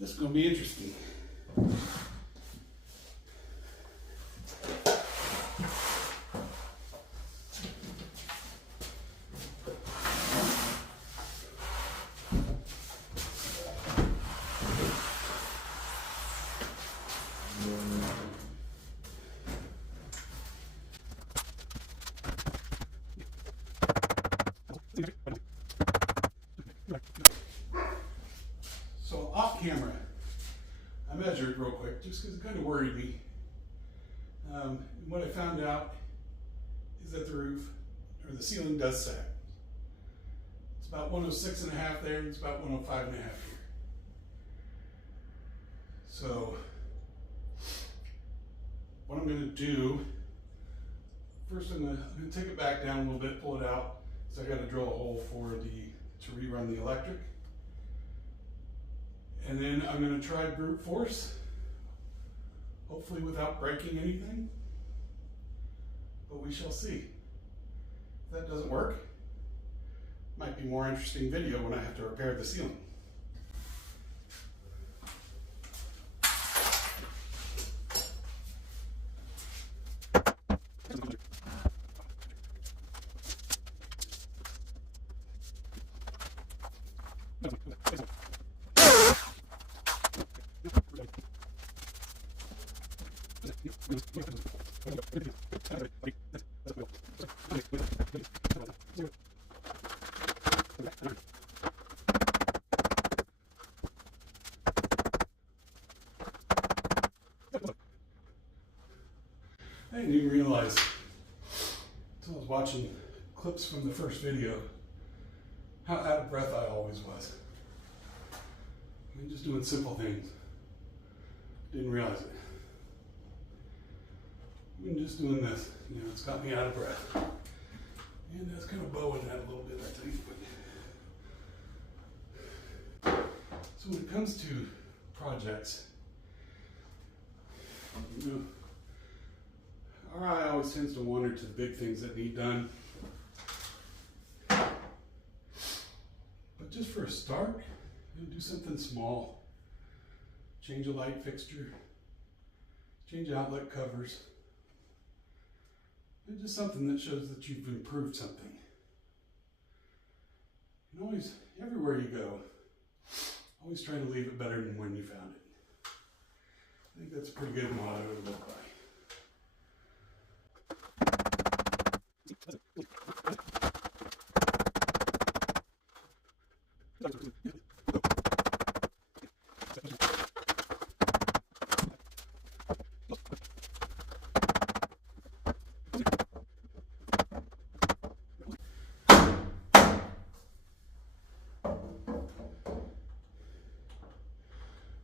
This is going to be interesting. So off camera, I measured real quick just because it kind of worried me. What I found out is that the roof or the ceiling does sag. It's about 106.5 there, and it's about 105.5 here. So what I'm going to do, first I'm going to take it back down a little bit, pull it out, so I got to drill a hole to rerun the electric. And then I'm going to try brute force, hopefully without breaking anything, but we shall see. If that doesn't work, might be more interesting video when I have to repair the ceiling. I didn't even realize until I was watching clips from the first video how out of breath I always was. I mean, just doing simple things. Didn't realize it. Even just doing this, it's got me out of breath. And that's kind of bowing that a little bit, I think. So when it comes to projects, our eye always tends to wander to the big things that need done. But just for a start, do something small. Change a light fixture, change outlet covers. And just something that shows that you've improved something. And always, everywhere you go, always try to leave it better than when you found it. I think that's a pretty good motto to live by.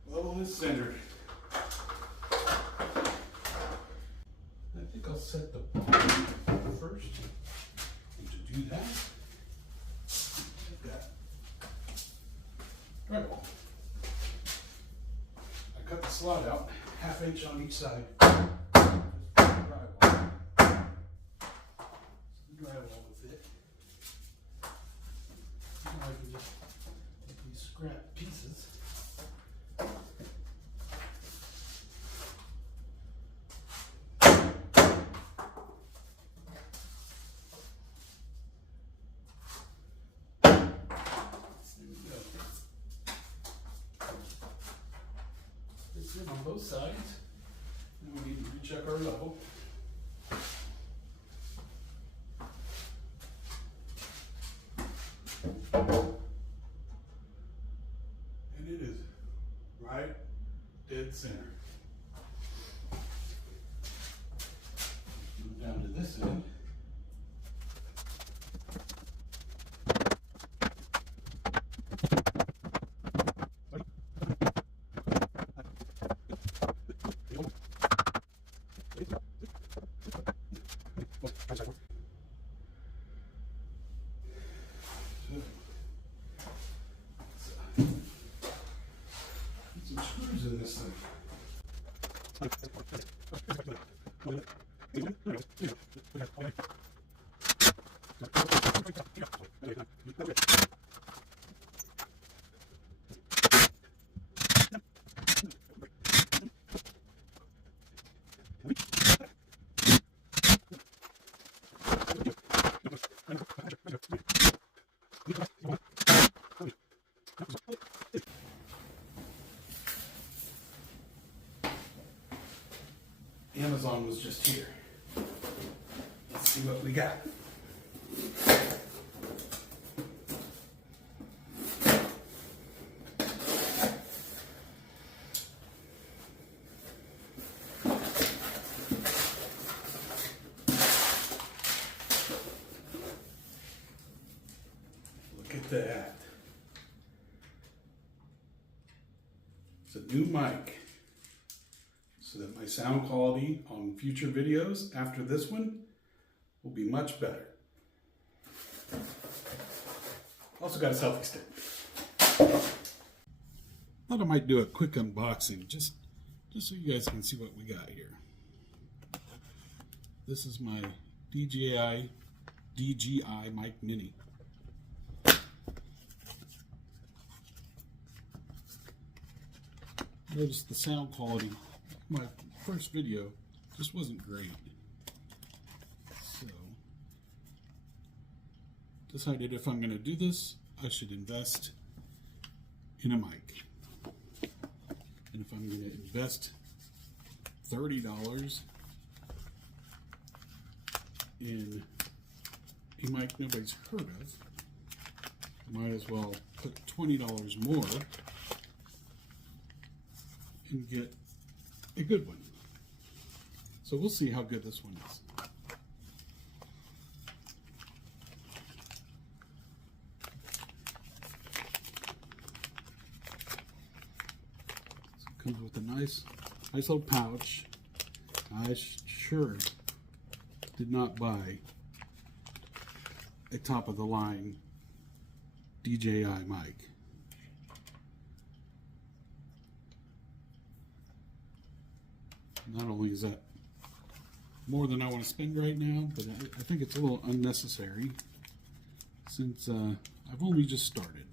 Level is centered. I think I'll set the bottom first. And to do that, I've got drywall. I cut the slot out, 1/2 inch on each side. Drywall. The drywall will fit. Now I can just take these scrap pieces. On both sides, and we need to recheck our level. And it is right dead center. Move down to this end. Some screws in this thing. Amazon was just here. Let's see what we got. Look at that. It's a new mic, so that my sound quality on future videos after this one will be much better. Also got a selfie stick. Thought I might do a quick unboxing just so you guys can see what we got here. This is my DJI Mic Mini. Notice the sound quality. My first video just wasn't great. So, decided if I'm going to do this, I should invest in a mic. And if I'm going to invest $30 in a mic nobody's heard of, I might as well put $20 more and get a good one. So we'll see how good this one is. So it comes with a nice little pouch. I sure did not buy a top of the line DJI mic. Not only is that more than I want to spend right now, but I think it's a little unnecessary since I've only just started.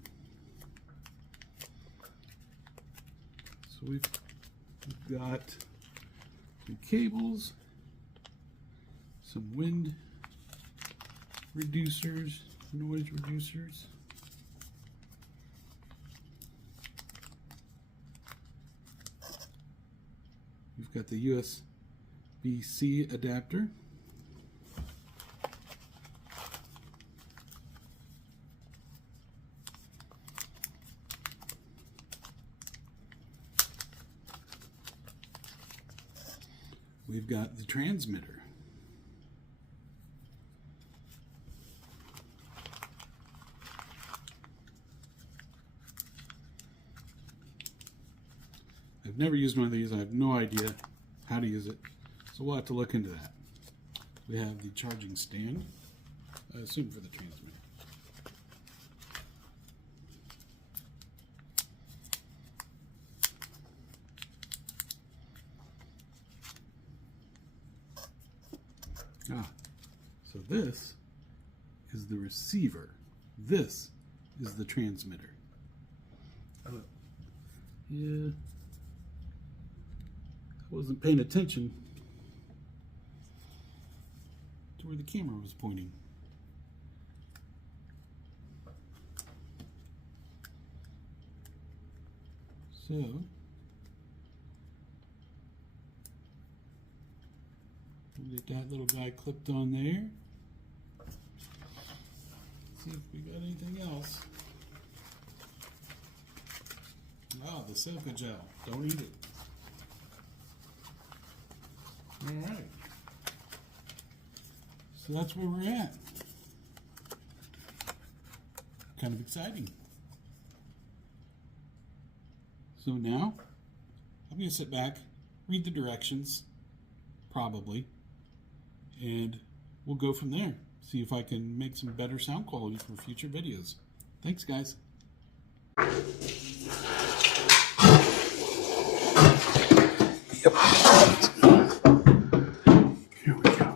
So we've got some cables, some wind reducers, noise reducers. We've got the USB-C adapter. We've got the transmitter. I've never used one of these. I have no idea how to use it, so we'll have to look into that. We have the charging stand, I assume for the transmitter. So this is the receiver. This is the transmitter. Yeah, I wasn't paying attention to where the camera was pointing. So, we'll get that little guy clipped on there. See if we got anything else. Oh, the silica gel. Don't eat it. Alright. So that's where we're at. Kind of exciting. So now, I'm going to sit back, read the directions, probably, and we'll go from there. See if I can make some better sound quality for future videos. Thanks, guys. Yep. Here we go.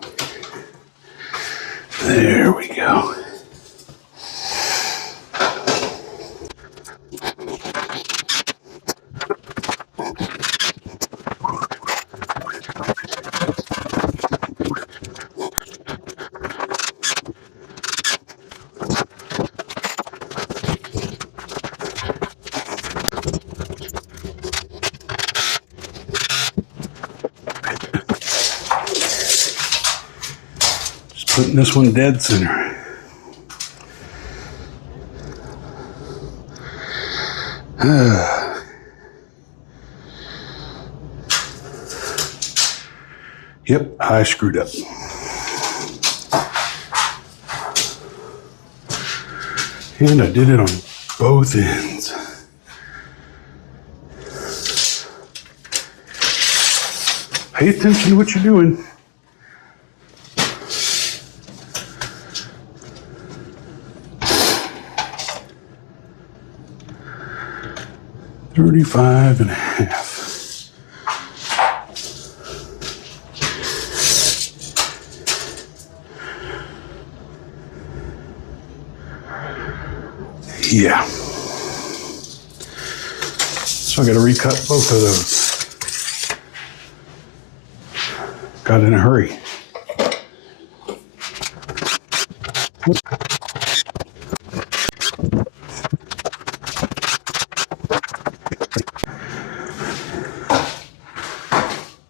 There we go. Putting this one dead center. Yep, I screwed up. And I did it on both ends. Pay attention to what you're doing. $35.5. Yeah. So I got to recut both of those. Got in a hurry.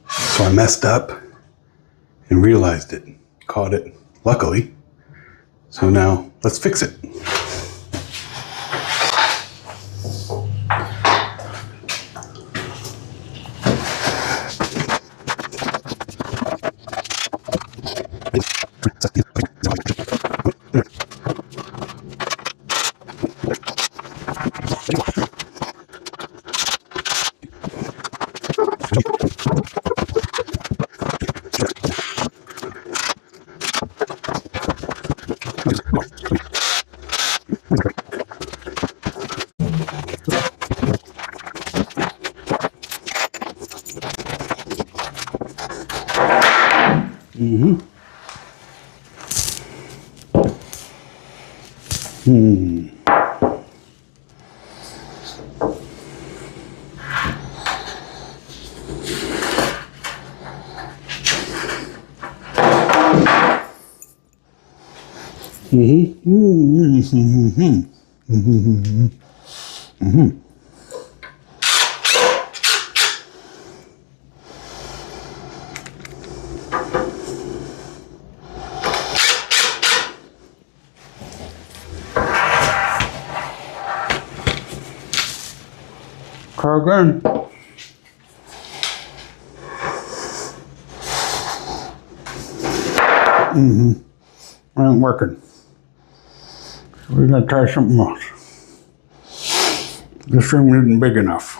So I messed up and realized it, caught it, luckily. So now let's fix it. Try again. Ain't working. We're gonna try something else. This room isn't big enough.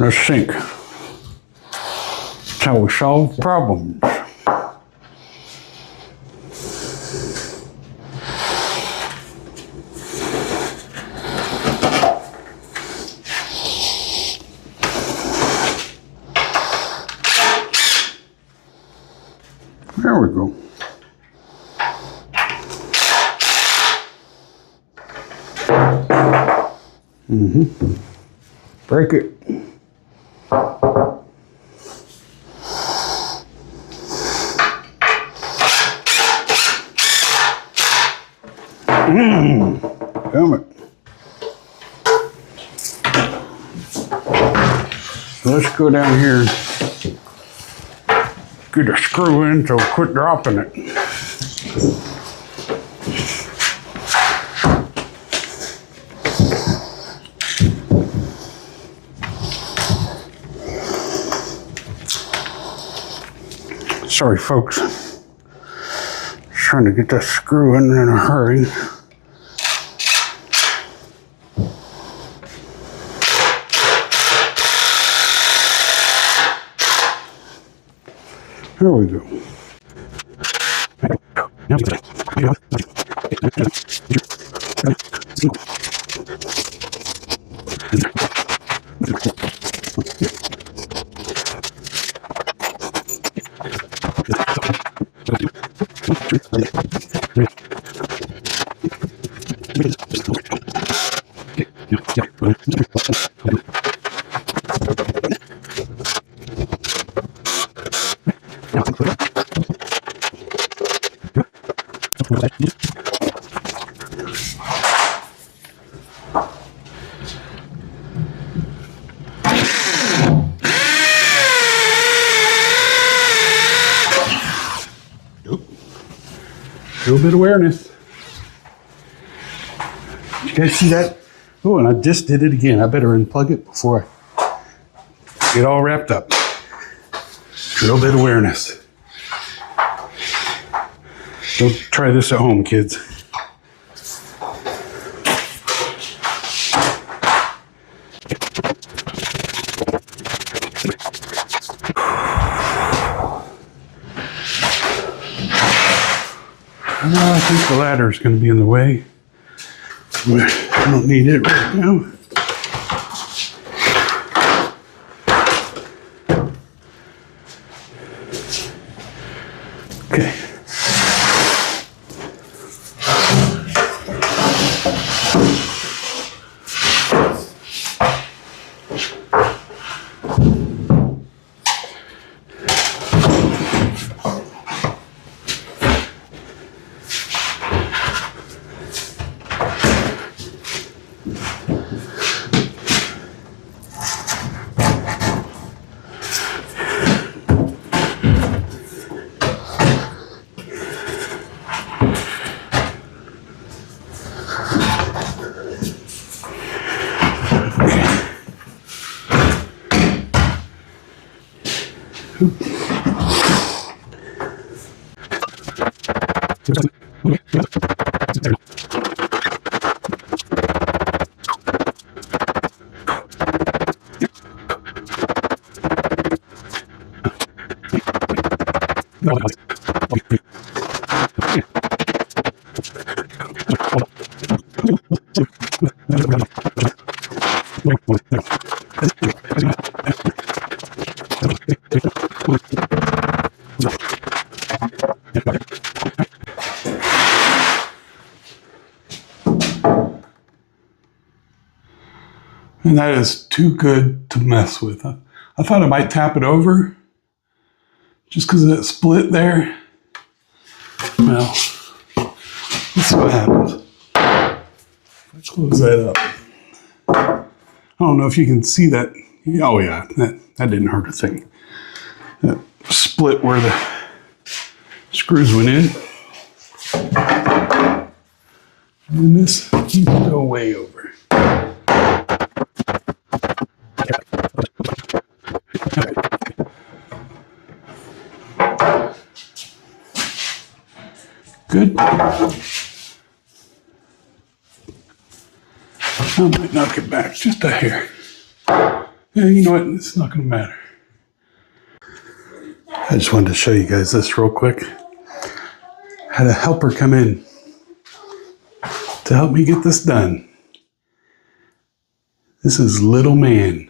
Let's think. That's how we solve problems. There we go. Break it. Damn it. Let's go down here. Get a screw in so quit dropping it. Sorry folks, trying to get that screw in a hurry. There we go. little bit of awareness. Did you guys see that? Oh, and I just did it again. I better unplug it before I get all wrapped up. A little bit of awareness. Don't try this at home, kids. I think the ladder is going to be in the way. I don't need it right now. Okay. And that is too good to mess with. I thought I might tap it over just because of that split there. Well, let's see what happens. Let's close that up. I don't know if you can see that. Oh yeah, that didn't hurt a thing. That split where the screws went in. And this needs to go way over. Good. I might knock it back just a hair. Yeah, you know what? It's not going to matter. I just wanted to show you guys this real quick. Had a helper come in to help me get this done. This is little man.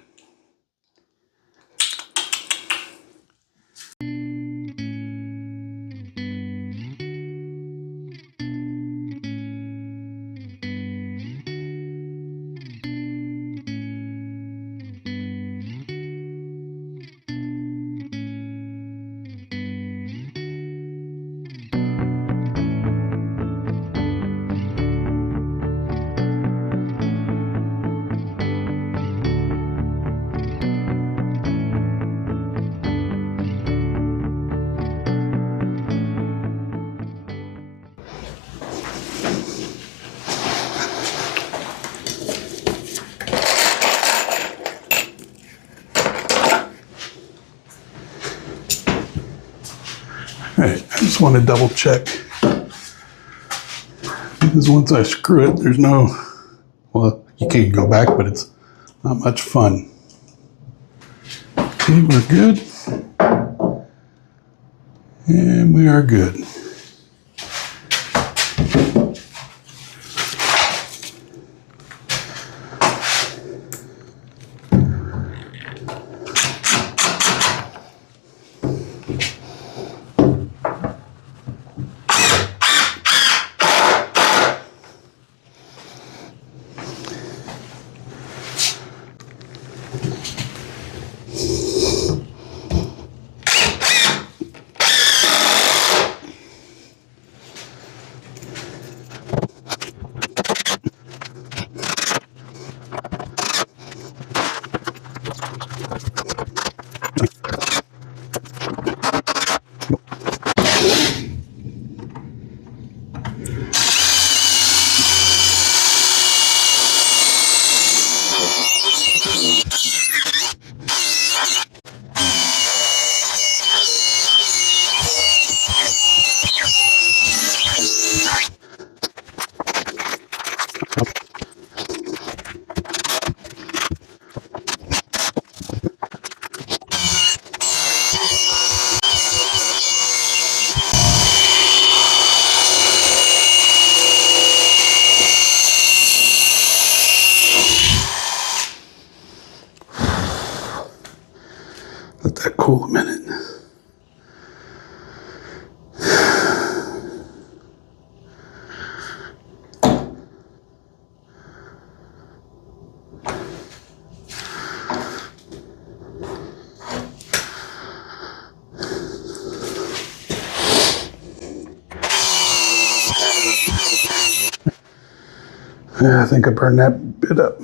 All right, I just want to double check. Because once I screw it, there's no, well, you can't go back, but it's not much fun. Okay, we're good. And we are good. Let that cool a minute. Yeah, I think I burned that bit up.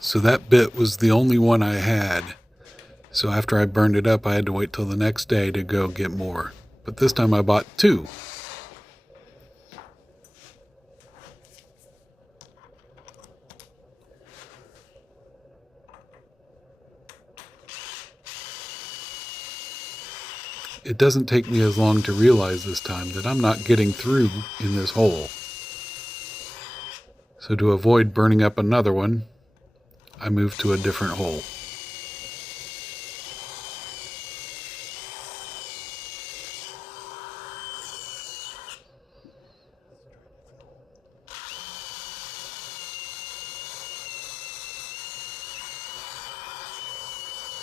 So that bit was the only one I had. So after I burned it up, I had to wait till the next day to go get more. But this time I bought 2. It doesn't take me as long to realize this time that I'm not getting through in this hole. So to avoid burning up another one, I moved to a different hole.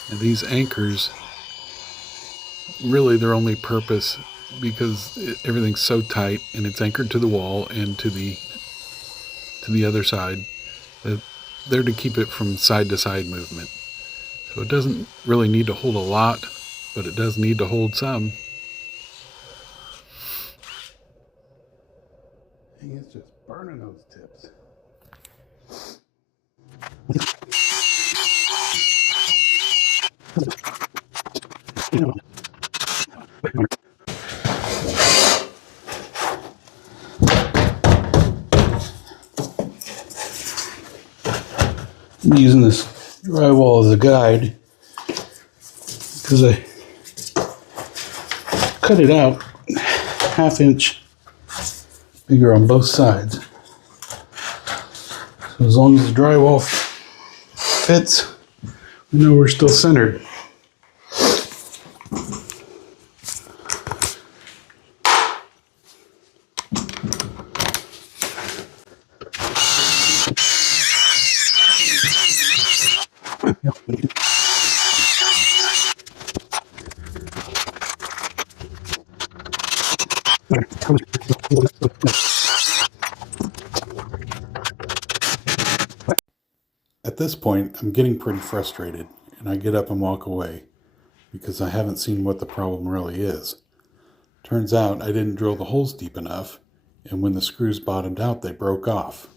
And these anchors, really their only purpose, because everything's so tight and it's anchored to the wall and to the other side, that they're to keep it from side to side movement. So it doesn't really need to hold a lot, but it does need to hold some. It's just burning those tips. I'm using this drywall as a guide because I cut it out 1/2 inch bigger on both sides. So as long as the drywall fits, we know we're still centered. At this point, I'm getting pretty frustrated, and I get up and walk away because I haven't seen what the problem really is. Turns out I didn't drill the holes deep enough, and when the screws bottomed out, they broke off.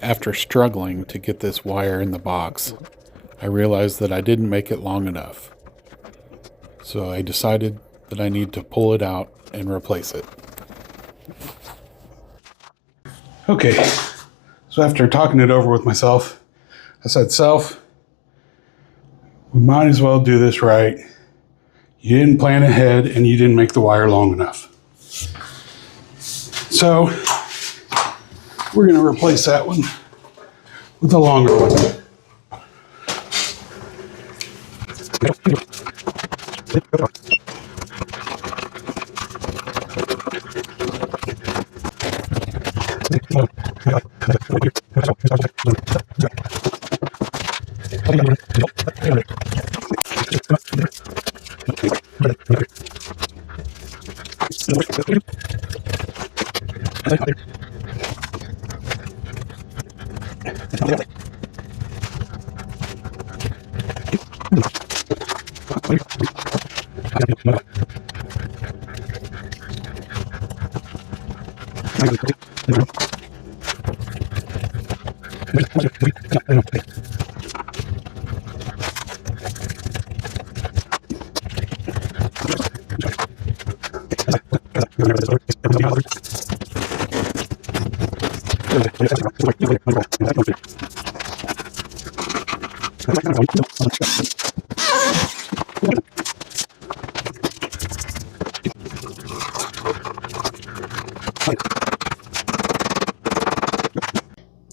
After struggling to get this wire in the box, I realized that I didn't make it long enough. So I decided that I need to pull it out and replace it. Okay, so after talking it over with myself, I said, "Self, we might as well do this right. You didn't plan ahead and you didn't make the wire long enough. So we're going to replace that one with a longer one."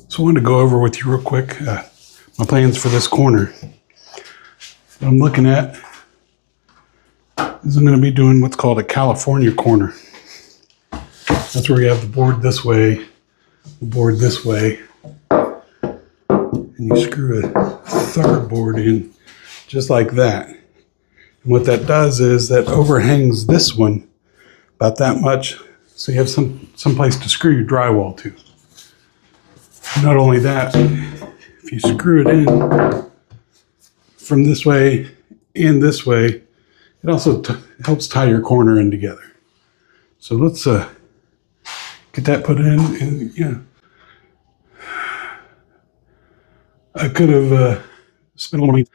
So I wanted to go over with you real quick my plans for this corner. What I'm looking at is I'm going to be doing what's called a California corner. That's where you have the board this way, the board this way, and you screw a third board in just like that. And what that does is that overhangs this one about that much, so you have some place to screw your drywall to. Not only that, if you screw it in from this way and this way, it also helps tie your corner in together. So let's get that put in. And yeah, I could have spent a little money.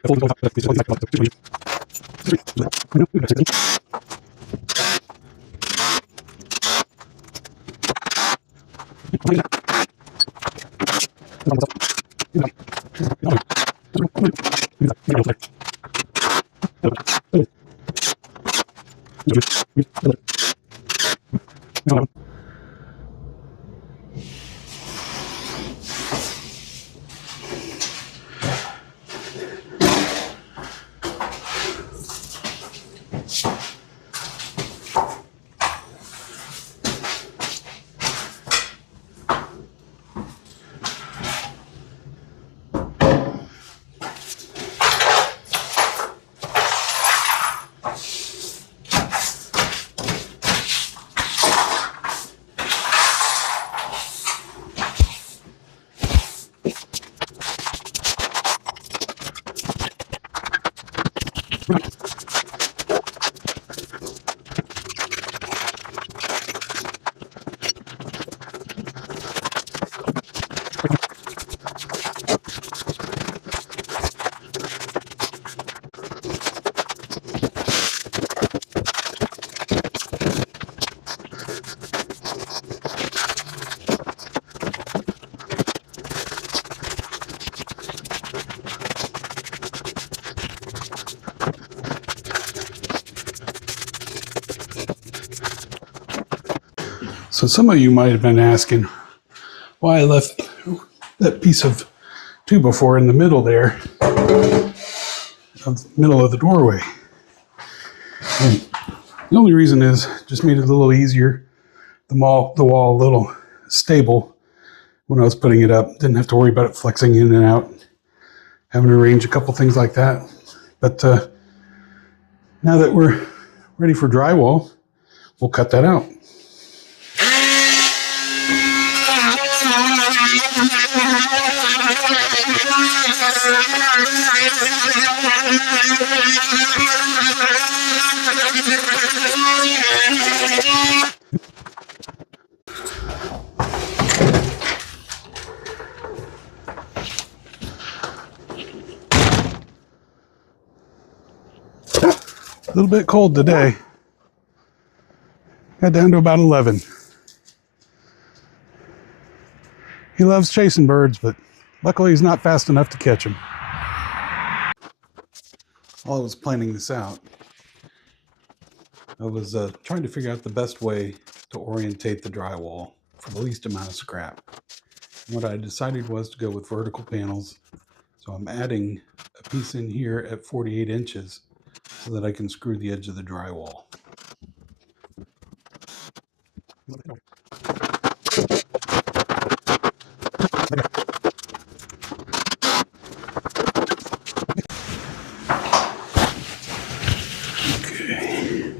So some of you might have been asking why I left that piece of 2x4 in the middle there, middle of the doorway. And the only reason is just made it a little easier, the wall a little stable when I was putting it up. Didn't have to worry about it flexing in and out, having to arrange a couple things like that. But now that we're ready for drywall, we'll cut that out. A little bit cold today. Got down to about 11. He loves chasing birds, but luckily he's not fast enough to catch them. While I was planning this out, I was trying to figure out the best way to orientate the drywall for the least amount of scrap. And what I decided was to go with vertical panels. So I'm adding a piece in here at 48 inches so that I can screw the edge of the drywall. Okay.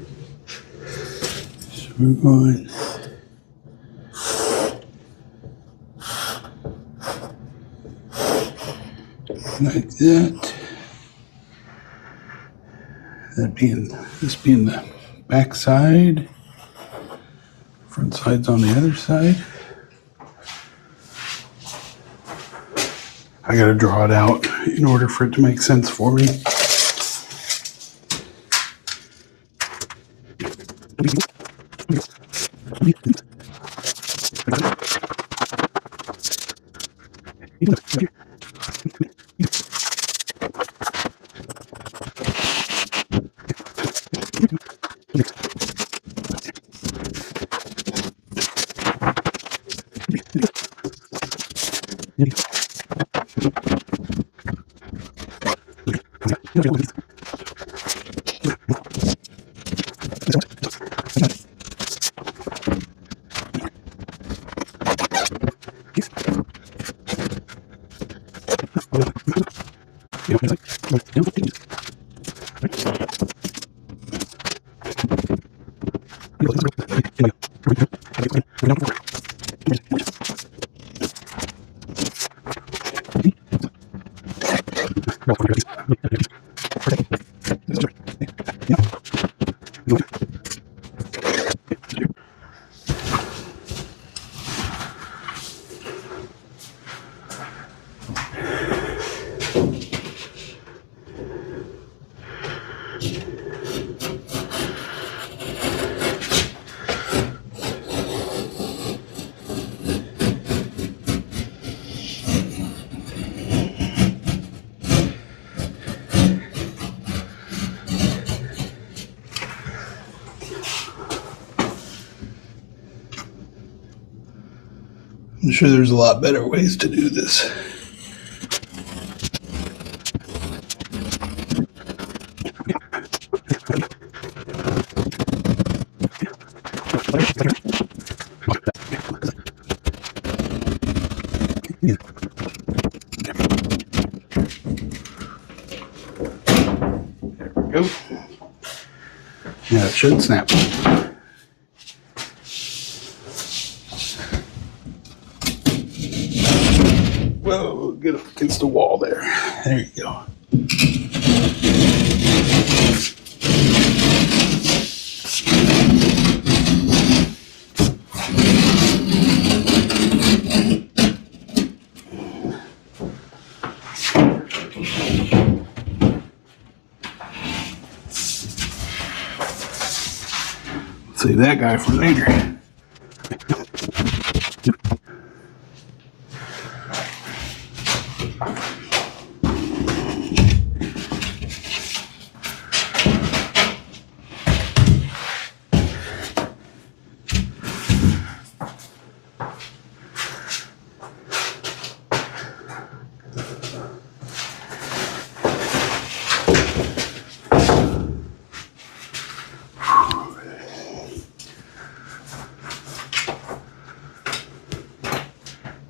So we're going like that. This being the back side. Front side's on the other side. I gotta draw it out in order for it to make sense for me. I'm sure there's a lot better ways to do this. There we go. Yeah, it should snap. Whoa, get up against the wall there. There you go. Save that guy for later.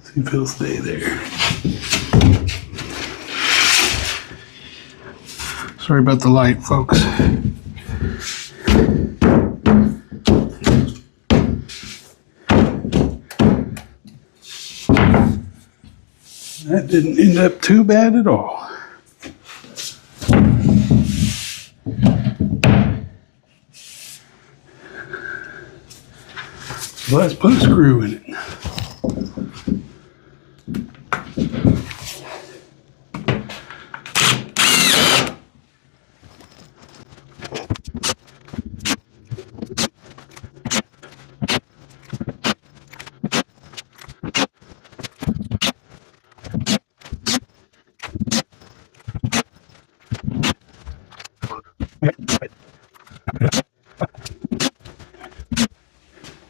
See if he'll stay there. Sorry about the light, folks. That didn't end up too bad at all. Let's put a screw in it.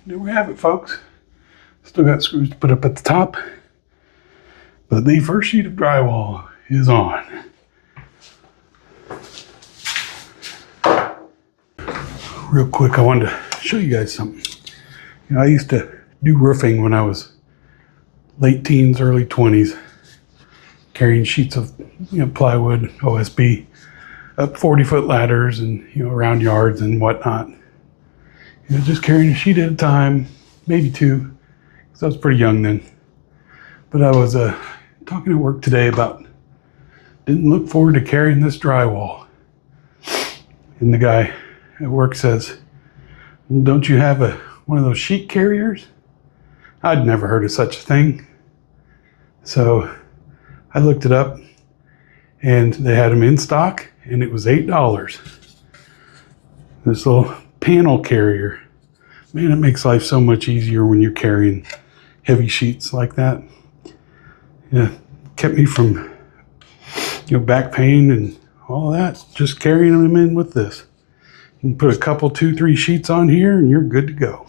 There we have it, folks. Still got screws to put up at the top, but the first sheet of drywall is on. Real quick, I wanted to show you guys something. You know, I used to do roofing when I was late teens, early 20s, carrying sheets of plywood, OSB, up 40-foot ladders and around yards and whatnot. Just carrying a sheet at a time, maybe two, because I was pretty young then. But I was talking at work today about didn't look forward to carrying this drywall. And the guy at work says, well, don't you have one of those sheet carriers? I'd never heard of such a thing. So I looked it up, and they had them in stock, and it was $8. This little panel carrier. Man, it makes life so much easier when you're carrying heavy sheets like that. Yeah, kept me from back pain and all that. Just carrying them in with this. You can put a couple, 2, 3 sheets on here, and you're good to go.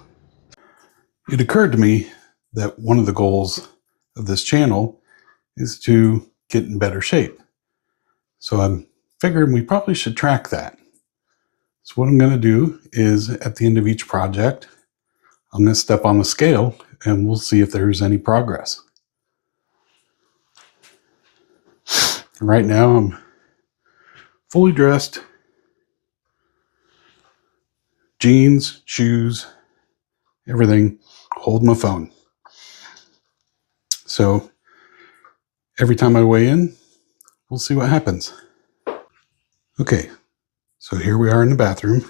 It occurred to me that one of the goals of this channel is to get in better shape. So I'm figuring we probably should track that. So what I'm going to do is at the end of each project, I'm going to step on the scale and we'll see if there's any progress. Right now I'm fully dressed, jeans, shoes, everything, hold my phone. So every time I weigh in, we'll see what happens. Okay, so here we are in the bathroom.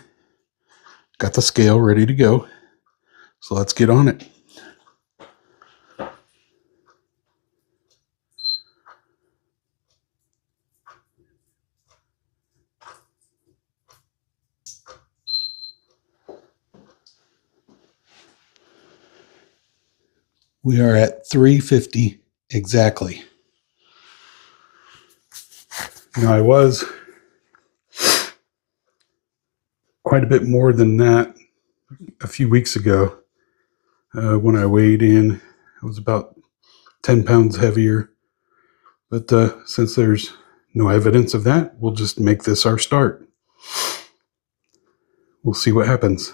Got the scale ready to go. So let's get on it. We are at 350 exactly. I was quite a bit more than that a few weeks ago. When I weighed in, I was about 10 pounds heavier. But since there's no evidence of that, we'll just make this our start. We'll see what happens.